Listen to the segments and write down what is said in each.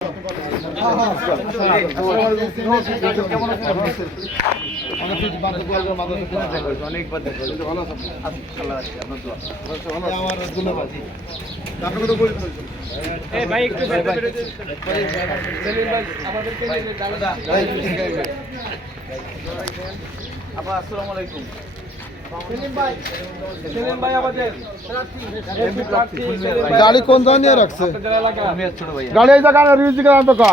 অনেকবার ভালো ভাই একটু আপা আসসালামু আলাইকুম। গাড়ি কোন ধরনের রাখছে? গাড়ি এই জায়গা রিজিক আনতো কা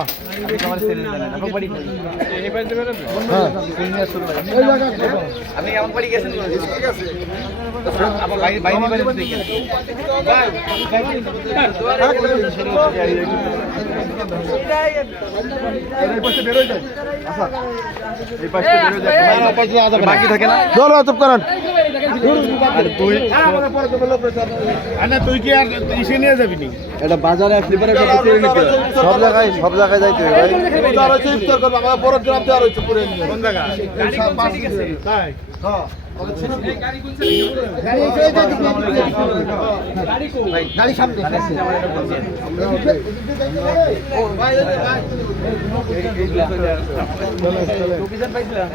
আপনি কেমন বাড়ি গেছেন? আমার বাইরে বাইরে বাইরে দেখেন বাকি থাকে না। চুপ করেন। তুই কি আর ইসে নিয়ে যাবি নি? এটা বাজারে আসলে পরে সব জায়গায় যাইতে হবে ভাই। ইফতার করব আমরা বড় গ্রাম থেকে আর হইছে পুরো নিয়ে। কোন জায়গা? তাই হ্যাঁ গাড়ি সামনে ও ভাই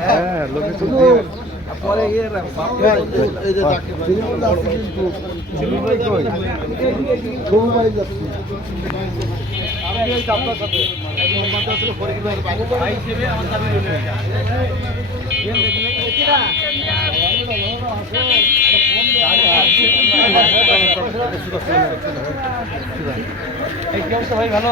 হ্যাঁ লোকেশন পরে এই যে জাকির ভাই সিলিন্ডার কই কোন ভাই যাচ্ছে আমি এই আপনার সাথে মোহাম্মদ আসলে ফরিদপুর ভাই হিসেবে আমার দাবি রইল এই কি অবস্থা ভাই? ভালো